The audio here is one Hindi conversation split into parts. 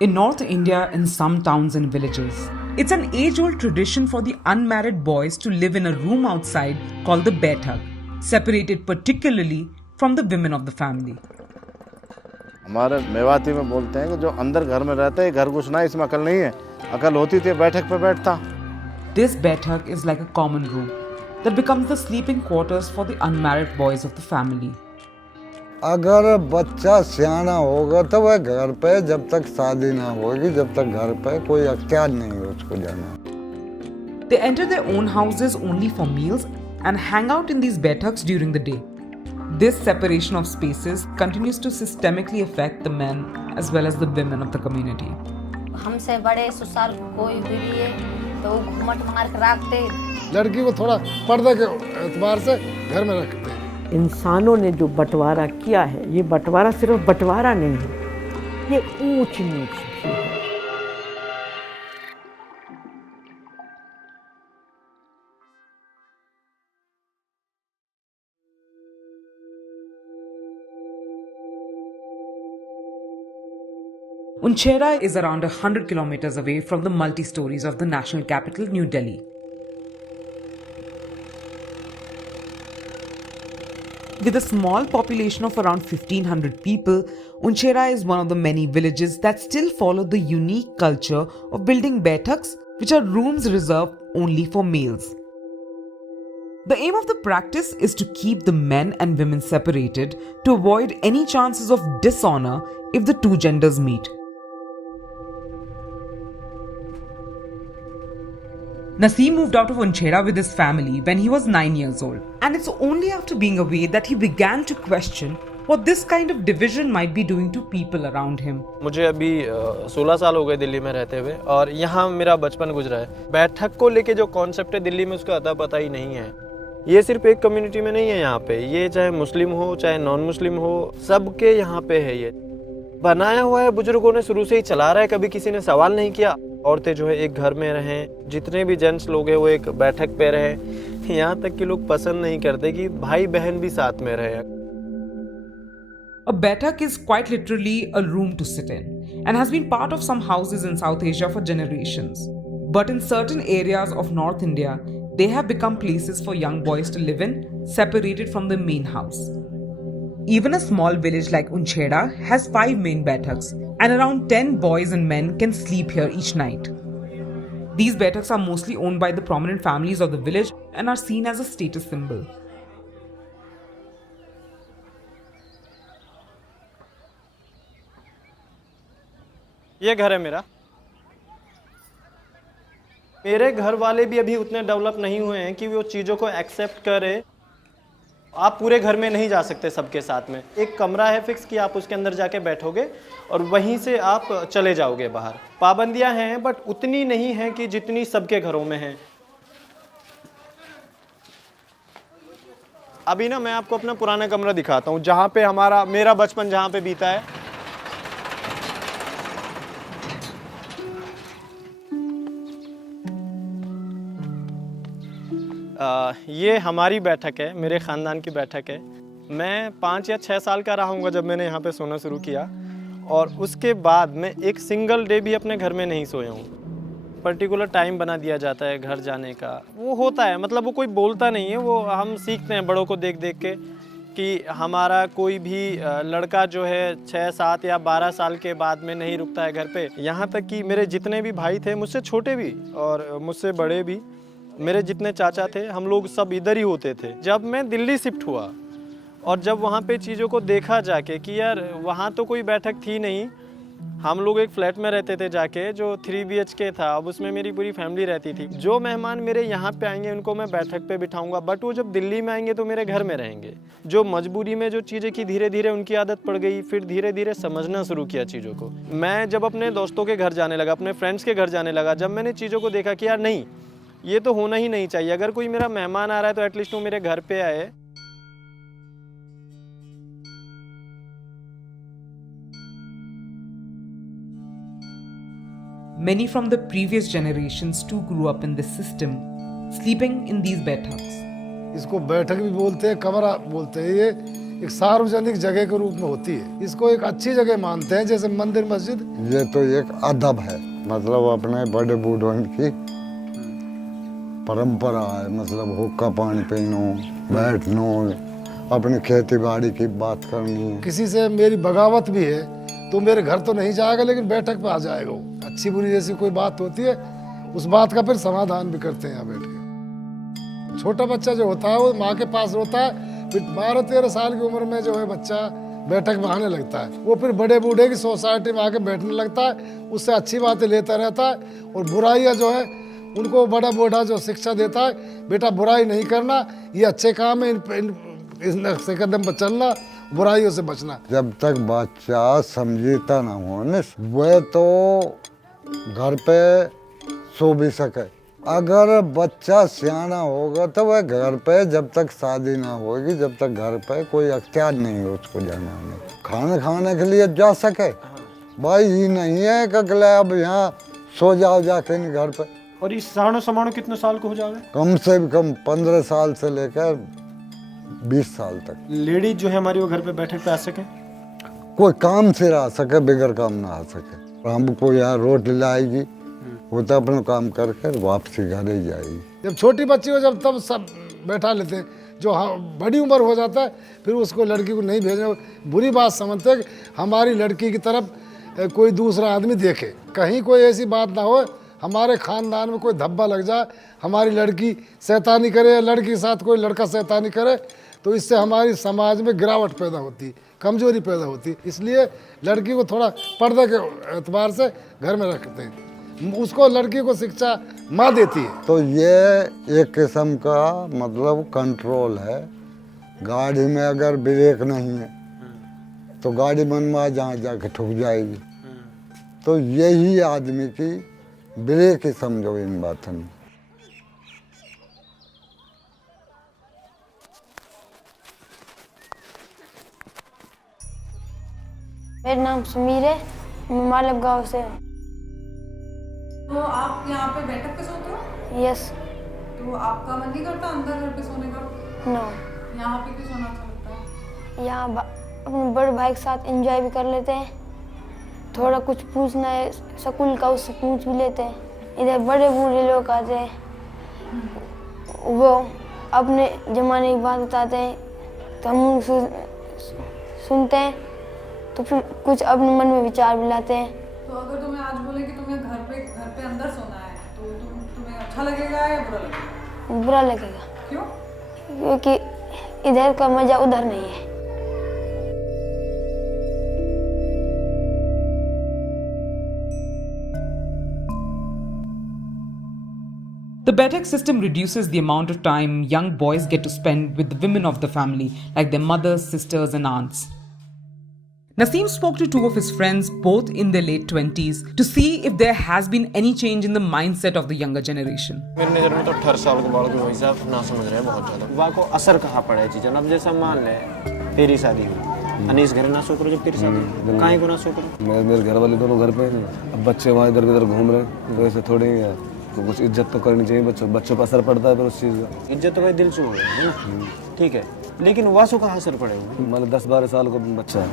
In North India, in some towns and villages, it's an age-old tradition for the unmarried boys to live in a room outside called the Baithak, separated particularly from the women of the family. हमारे मेवाती में बोलते हैं कि जो अंदर घर में रहता है घर घुसना इसमें अकल नहीं है, अकल होती तो बैठक पे बैठता. This Baithak is like a common room that becomes the sleeping quarters for the unmarried boys of the family. अगर बच्चा सियाना होगा तो वह घर पे जब तक शादी ना होगी, जब तक घर पे कोई अख्तियार नहीं है उसको जाना. They enter their own houses only for meals and hang out in these Baithaks during the day. This separation of spaces continues to systemically affect the men as well as the women of the community. हमसे बड़े ससुराल कोई भी है तो वो घूमट मार के रखते. लड़की को थोड़ा पर्दे के एतबार से घर में रखते हैं. इंसानों ने जो बंटवारा किया है, ये बंटवारा सिर्फ बंटवारा नहीं है, ये ऊंच नीच भी है. Unchera is around 100 kilometers away from the multi-stories of the national capital, New Delhi. With a small population of around 1500 people, Unchera is one of the many villages that still follow the unique culture of building Baithaks, which are rooms reserved only for males. The aim of the practice is to keep the men and women separated to avoid any chances of dishonor if the two genders meet. Naseem moved out of Unchera with his family when he was 9 years old, and it's only after being away that he began to question what this kind of division might be doing to people around him. मुझे अभी 16 साल हो गए दिल्ली में रहते हुए और यहाँ मेरा बचपन गुजरा है. बैठक को लेके जो कॉन्सेप्ट है दिल्ली में उसका अता पता ही नहीं है. ये सिर्फ एक कम्युनिटी में नहीं है यहाँ पे, ये चाहे मुस्लिम हो चाहे नॉन मुस्लिम हो, सबके यहाँ पे है. ये बनाया हुआ है, बुजुर्गों ने शुरू से ही चला रहा है, कभी किसी ने सवाल नहीं किया. औरतें जो है एक घर में रहें, जितने भी जेंट्स लोग हैं वो एक बैठक पे रहें. यहाँ तक कि लोग पसंद नहीं करते कि भाई बहन भी साथ में रहे. A Baithak is quite literally a room to sit in and has been part of some houses in South Asia for generations. But in certain areas of North India, they have become places for young boys to live in, separated from the main house. Even a small village like Unchera has 5 main Baithaks, and around 10 boys and men can sleep here each night. These Baithaks are mostly owned by the prominent families of the village and are seen as a status symbol. ये घर है मेरा. मेरे घर वाले भी अभी उतने डेवलप नहीं हुए हैं कि वो चीज़ों को एक्सेप्ट करें. आप पूरे घर में नहीं जा सकते सबके साथ में. एक कमरा है फिक्स कि आप उसके अंदर जाके बैठोगे और वहीं से आप चले जाओगे बाहर. पाबंदियां हैं बट उतनी नहीं हैं कि जितनी सबके घरों में हैं. अभी ना मैं आपको अपना पुराना कमरा दिखाता हूँ जहाँ पे मेरा बचपन जहाँ पे बीता है. ये हमारी बैठक है, मेरे ख़ानदान की बैठक है. मैं 5 या 6 साल का रहा हूँगा जब मैंने यहाँ पे सोना शुरू किया और उसके बाद मैं एक सिंगल डे भी अपने घर में नहीं सोया हूँ. पर्टिकुलर टाइम बना दिया जाता है घर जाने का. वो होता है, मतलब वो कोई बोलता नहीं है, वो हम सीखते हैं बड़ों को देख देख के कि हमारा कोई भी लड़का जो है 6, 7 या 12 साल के बाद में नहीं रुकता है घर पे. यहाँ तक कि मेरे जितने भी भाई थे, मुझसे छोटे भी और मुझसे बड़े भी, मेरे जितने चाचा थे, हम लोग सब इधर ही होते थे. जब मैं दिल्ली शिफ्ट हुआ और जब वहाँ पे चीज़ों को देखा जाके कि यार वहाँ तो कोई बैठक थी नहीं, हम लोग एक फ्लैट में रहते थे जाके जो 3 BHK था. अब उसमें मेरी पूरी फैमिली रहती थी. जो मेहमान मेरे यहाँ पे आएंगे उनको मैं बैठक पे बिठाऊंगा, बट वो जब दिल्ली में आएंगे तो मेरे घर में रहेंगे. जो मजबूरी में जो चीज़ें की धीरे धीरे उनकी आदत पड़ गई, फिर धीरे धीरे समझना शुरू किया चीज़ों को. मैं जब अपने दोस्तों के घर जाने लगा, अपने फ्रेंड्स के घर जाने लगा, जब मैंने चीज़ों को देखा कि यार नहीं, ये तो होना ही नहीं चाहिए. अगर कोई मेरा मेहमान आ रहा है तो एटलीस्ट वो मेरे घर पे आए. Many from the previous generations too grew up in this system, sleeping in these Baithaks. इसको बैठक भी बोलते हैं, कमरा बोलते हैं. एक सार्वजनिक जगह के रूप में होती है। इसको एक अच्छी जगह मानते हैं, जैसे मंदिर मस्जिद। ये तो एक अदब है, मतलब अपने बड़े बूढ़ों की परंपरा है, मतलब हुक्का पानी पीनो, बैठनो, अपनी खेती बाड़ी की बात करनी। किसी से मेरी बगावत भी है तो मेरे घर तो नहीं जाएगा, लेकिन बैठक पे आ जाएगा वो। अच्छी बुरी जैसी कोई बात होती है, उस बात का फिर समाधान भी करते हैं यहाँ बैठ के। छोटा बच्चा जो होता है वो माँ के पास रोता है, फिर 12-13 साल की उम्र में जो है बच्चा बैठक में आने लगता है। वो फिर बड़े बूढ़े की सोसाइटी में आके बैठने लगता है, उससे अच्छी बातें लेता रहता है। और बुराइयाँ जो है उनको बड़ा बूढ़ा जो शिक्षा देता है, बेटा बुराई नहीं करना, ये अच्छे काम है, इस नक्शे कदम पर चलना, बुराइयों से बचना। जब तक बच्चा समझता ना हो न, वह तो घर पे सो भी सके। अगर बच्चा सियाना होगा तो वह घर पे, जब तक शादी ना होगी, जब तक घर पे कोई अख्तियार नहीं है उसको जाना आने। खाना खाने के लिए जा सके, भाई ये नहीं है कि अगले अब यहाँ सो जाओ जाके नहीं घर पे। और इस साणो समाणो कितने साल को हो जावे? कम से कम 15 साल से लेकर 20 साल तक। लेडीज जो है हमारी वो घर पे बैठक पे आ सके, कोई काम से आ सके, बगैर काम ना आ सके। हमको यहाँ रोटी लाएगी, वो तो अपना काम करके वापसी घर ही जाएगी। जब छोटी बच्ची हो जब तब सब बैठा लेते हैं, जो बड़ी उम्र हो जाता है फिर उसको लड़की को नहीं भेजने, बुरी बात समझते हैं कि हमारी लड़की की तरफ कोई दूसरा आदमी देखे। कहीं कोई ऐसी बात ना हो, हमारे ख़ानदान में कोई धब्बा लग जाए, हमारी लड़की शैतानी करे या लड़की के साथ कोई लड़का शैतानी करे, तो इससे हमारी समाज में गिरावट पैदा होती, कमजोरी पैदा होती। इसलिए लड़की को थोड़ा पर्दे के एतबार से घर में रखते हैं, उसको लड़की को शिक्षा माँ देती है। तो ये एक किस्म का मतलब कंट्रोल है। गाड़ी में अगर ब्रेक नहीं है तो गाड़ी मनवा जहाँ जाके ठुक जाएगी। तो यही आदमी की ब्रेक ही समझो इन बातों में। मेरा नाम सुमीर है, मैं मालब गांव से हूँ। तो आप यहाँ पे बैठक पे सोते हो? यस। तो आपका मन नहीं करता अंदर घर पे सोने का? नो। यहाँ पे क्यों सोना अच्छा लगता है? यहाँ अपने बड़े भाई के साथ एंजॉय भी कर लेते हैं, थोड़ा कुछ पूछना है स्कूल का उससे पूछ भी लेते हैं। इधर बड़े बूढ़े लोग आते हैं, वो अपने ज़माने की बात बताते हैं तो हम उनसे सुनते हैं, तो फिर कुछ अपने मन में विचार भी लाते हैं। तो अगर तुम्हें आज बोले कि तुम्हें घर पे अंदर सोना है तो तुम्हें अच्छा लगेगा या बुरा लगेगा? बुरा लगेगा। क्यों? क्योंकि इधर का मजा उधर नहीं है। The Betak system reduces the amount of time young boys get to spend with the women of the family, like their mothers, sisters, and aunts. Naseem spoke to two of his friends, both in their late 20s, to see if there has been any change in the mindset of the younger generation. मेरी नज़र में तो 18 साल के बालक भाई साहब ना समझ रहे हैं बहुत ज़्यादा। वहाँ को असर कहाँ पड़ा है चीज़। अब जैसा मान ले तेरी शादी हुई, अनीस घर ना सो करो जब तेरी शादी, काहे को ना सो करो। मेरे घर वाले दोनों घर पे हैं, अब बच्चे वहाँ इधर उधर घूम रहे हैं, तो ऐसे थोड़े ही है। तो कुछ इज्जत तो करनी चाहिए, बच्चों पर असर पड़ता है पर उस चीज़ का। इज्जत तो भाई दिल से हो गई है ना, ठीक है, लेकिन वासु कहाँ असर पड़ेगा? मतलब 10-12 साल का बच्चा है,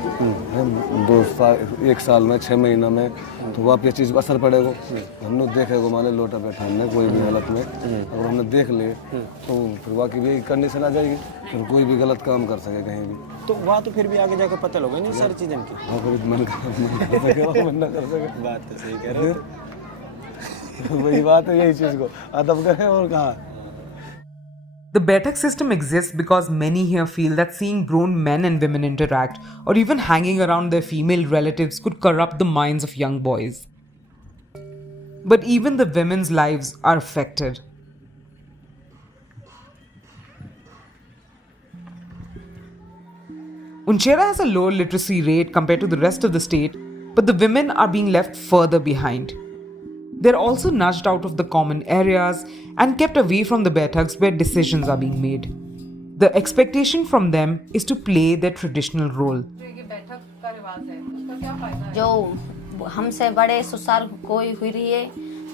2 साल 1 साल में 6 महीना में, तो वो आपकी चीज़ को असर पड़ेगा। हमने देखेगा मान लो लोटा बैठा हमने कोई भी हालत में, अगर हमने देख ले तो फिर वाकई भी कंडीशन आ जाएगी, फिर कोई भी गलत काम कर सके कहीं भी। तो वहाँ तो फिर भी आगे जाकर पता लगा नहीं सारी चीज़ें की। हाँ, फिर मन कर सके, मन ना कर सके। बात तो सही कह रहे हो। वही बात है, यही चीज़ को अदब करें और कहाँ। The Betak system exists because many here feel that seeing grown men and women interact, or even hanging around their female relatives, could corrupt the minds of young boys. But even the women's lives are affected. Unchera has a low literacy rate compared to the rest of the state, but the women are being left further behind. They're also nudged out of the common areas and kept away from the Betaks where decisions are being made. The expectation from them is to play their traditional role. जो हमसे बड़े ससुराल कोई हुई रही है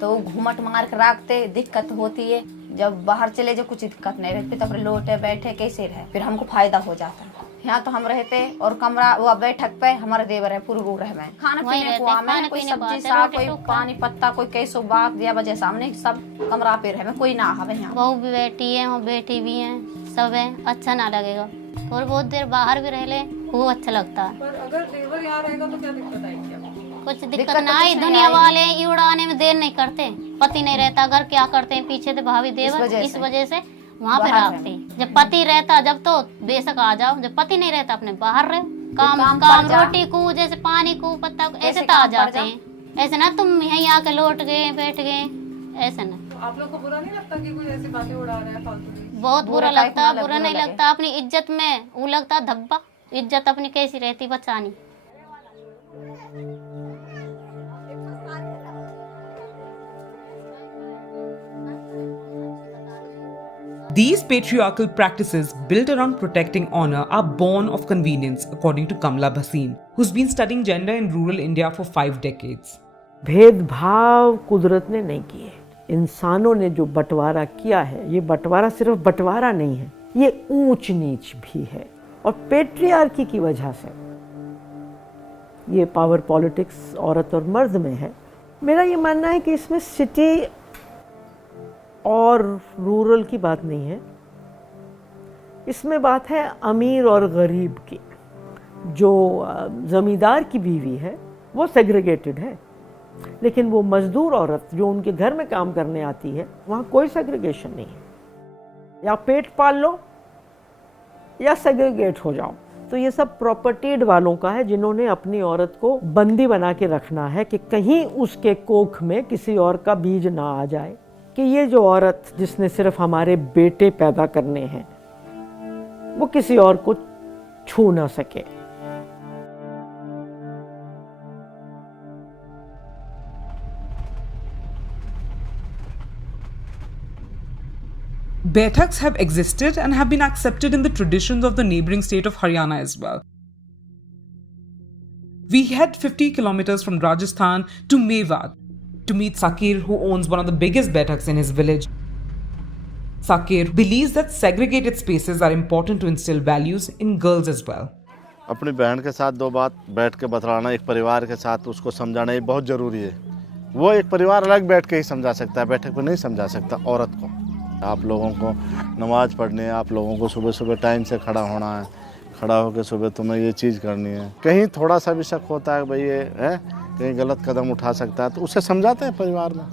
तो वो घूमट मार के रखते, दिक्कत होती है। जब बाहर चले जो कुछ दिक्कत नहीं रहती, तो फिर लोटे बैठे कैसे रहे, फिर हमको फायदा हो जाता है। यहाँ तो हम रहते और कमरा वो बैठक पे हमारे देवर है पूर्व रह में खाना पीने को हमें कोई सब्जी साग कोई पानी पत्ता कोई कैसो बात दिया वजह सामने सब कमरा पे रहे में कोई ना हमें यहाँ बहू भी बैठी है और बेटी भी है सब है अच्छा ना लगेगा थोड़ी बहुत देर बाहर भी रह ले वो अच्छा लगता है। पर अगर देवर यहाँ रहेगा तो क्या दिक्कत आएगी आपको? कुछ दिक्कत ना आई दुनिया वाले ये उड़ाने में देर नहीं करते पति नहीं रहता घर क्या करते हैं पीछे से भाभी देवर इस वजह से वहाँ पे रखते हैं। जब पति रहता जब तो बेशक आ जाओ जब पति नहीं रहता अपने बाहर रहो काम रोटी को जैसे पानी को पत्ता को ऐसे तो आ जाते हैं ऐसे ना तुम यहीं आके लौट गए बैठ गए ऐसे ना। तो आप लोग को बुरा नहीं लगता कि कोई ऐसी बातें उड़ा रहा है फालतू की? बहुत बुरा लगता बुरा नहीं लगता अपनी इज्जत में वो लगता धब्बा इज्जत अपनी कैसी रहती बचानी। These patriarchal practices built around protecting honor are born of convenience, according to Kamla Bhasin, who's been studying gender in rural India for 5 decades. भेदभाव कुदरत ने नहीं किए, इंसानों ने जो बंटवारा किया है, ये बंटवारा सिर्फ बंटवारा नहीं है, ये ऊंच नीच भी है और पेट्रियार्की की वजह से ये पावर पॉलिटिक्स औरत और मर्द में है। मेरा ये मानना है कि इसमें सिटी और रूरल की बात नहीं है, इसमें बात है अमीर और गरीब की। जो ज़मींदार की बीवी है वो सेग्रीगेटेड है, लेकिन वो मजदूर औरत जो उनके घर में काम करने आती है वहाँ कोई सेग्रीगेशन नहीं है। या पेट पाल लो या सेग्रीगेट हो जाओ। तो ये सब प्रॉपर्टीड वालों का है जिन्होंने अपनी औरत को बंदी बना के रखना है कि कहीं उसके कोख में किसी और का बीज ना आ जाए, कि ये जो औरत जिसने सिर्फ हमारे बेटे पैदा करने हैं वो किसी और को छू ना सके। Baithaks have existed and have been accepted in the traditions of the neighboring state of Haryana as well. We head 50 kilometers from Rajasthan to Mewat to meet Sakir, who owns one of the biggest Baithaks in his village. Sakir believes that segregated spaces are important to instill values in girls as well. अपनी बहन के साथ 2 बात बैठ के बतलाना, एक परिवार के साथ उसको समझाना ये बहुत ज़रूरी है। वो एक परिवार अलग बैठ के ही समझा सकता है, बैठक पे नहीं समझा सकता औरत को। आप लोगों को नमाज़ पढ़नी है, आप लोगों को सुबह सुबह टाइम से खड़ा होना है, खड़ा होकर सुबह तुम्हें ये चीज़ करनी है। कहीं थोड़ा सा भी शक होता है भाई ये है कहीं गलत कदम उठा सकता है तो उसे समझाते हैं परिवार में।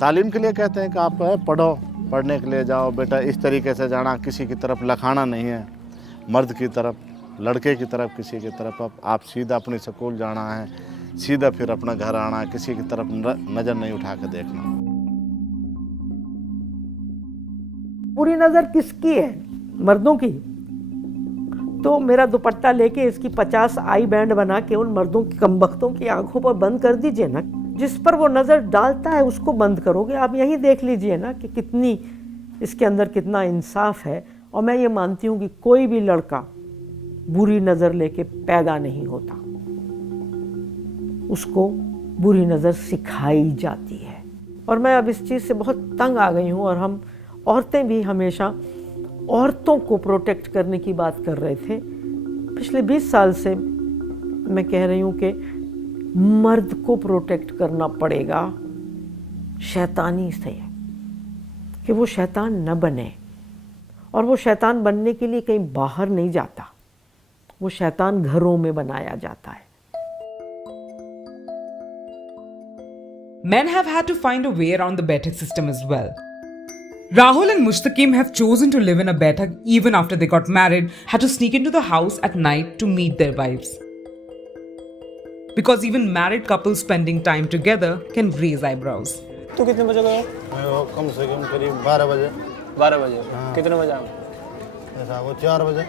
तालीम के लिए कहते हैं कि आप पढ़ो, पढ़ने के लिए जाओ बेटा, इस तरीके से जाना, किसी की तरफ लखाना नहीं है, मर्द की तरफ, लड़के की तरफ, किसी की तरफ आप सीधा अपने स्कूल जाना है, सीधा फिर अपना घर आना है, किसी की तरफ नज़र नहीं उठा के देखना। पूरी नज़र किसकी है? मर्दों की। तो मेरा दुपट्टा लेके इसकी 50 आई बैंड बना के उन मर्दों की कमबख्तों की आंखों पर बंद कर दीजिए ना। जिस पर वो नज़र डालता है उसको बंद करोगे। आप यही देख लीजिए ना कि कितनी इसके अंदर कितना इंसाफ है। और मैं ये मानती हूँ कि कोई भी लड़का बुरी नज़र लेके पैदा नहीं होता, उसको बुरी नज़र सिखाई जाती है। और मैं अब इस चीज़ से बहुत तंग आ गई हूँ। और हम औरतें भी हमेशा औरतों को प्रोटेक्ट करने की बात कर रहे थे। पिछले 20 साल से मैं कह रही हूँ कि मर्द को प्रोटेक्ट करना पड़ेगा शैतानी से, कि वो शैतान न बने। और वो शैतान बनने के लिए कहीं बाहर नहीं जाता, वो शैतान घरों में बनाया जाता है। Men have had to find a way around the Baithak system as well. Rahul and Mushtaqim have chosen to live in a Baithak even after they got married, had to sneak into the house at night to meet their wives. Because even married couples spending time together can raise eyebrows. तू कितने बजे गया? मैं कम से कम करीब 12 बजे। 12 बजे? हाँ। कितने बजे आओ? ऐसा वो 4 बजे।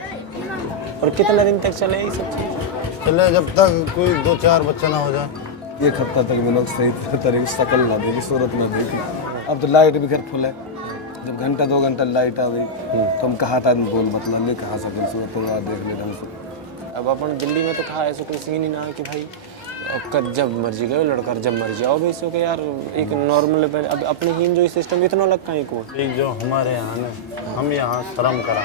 और कितने दिन तक चले ये सब चीज़? चले जब तक कोई 2-4 बच्चा ना हो जाए। 1 हफ्ता तक भी लोग सही तरीके से शक्ल ना देखी, सूरत ना देखी। अब तो लाइट भी खैर फुल है। जब घंटा 2 घंटा लाइट आ गई तो हम कहा था बोल मतलब नहीं कहा सकते सूरत देख ले ढंग से। अब अपन दिल्ली में तो कहा ऐसा कोई सीन ही ना है कि भाई अब जब मर्जी गए लड़का जब मर्जी आओ भाई। सो के यार एक नॉर्मल अब अपने ही जो सिस्टम इतना लगता है को एक जो हमारे यहाँ ना हम यहाँ शर्म करा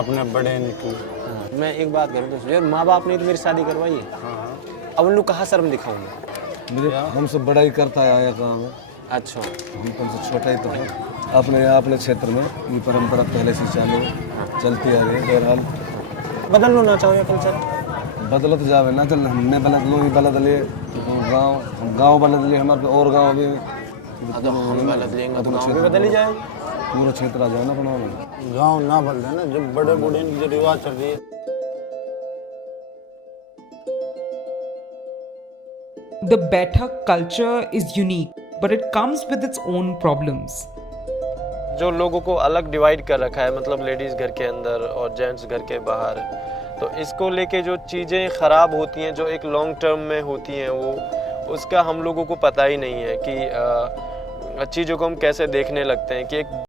अपने बड़े निकले मैं एक बात करूँ तो यार, माँ बाप ने तो मेरी शादी करवाई है, अब उन लोग कहाँ शर्म दिखाऊंगा। मेरे हमसे बड़ा ही करता आया काम है। अच्छा, हम तुमसे छोटा ही तो है। अपने यहाँ अपने क्षेत्र में ये परंपरा पहले से चालू चलती आ रही है। बहरहाल बदलना ना चाहो या कल्चर, बदलत जावे ना चल, हमने बदल लो ही बदल लिए, गाँव बदल लिए हमारे, और गाँव भी तो हम बदल लेंगे तो गाँव भी बदल ही जाएगा। पूरा क्षेत्र आ जाए ना अपना में। गाँव ना बदले ना, जब बड़े बूढ़े की जो रिवाज चल रही है। The Baithak culture is unique, but it comes with its own problems. जो लोगों को अलग डिवाइड कर रखा है, मतलब लेडीज़ घर के अंदर और जेंट्स घर के बाहर, तो इसको लेके जो चीज़ें ख़राब होती हैं, जो एक लॉन्ग टर्म में होती हैं, वो उसका हम लोगों को पता ही नहीं है कि चीज़ों को हम कैसे देखने लगते हैं कि एक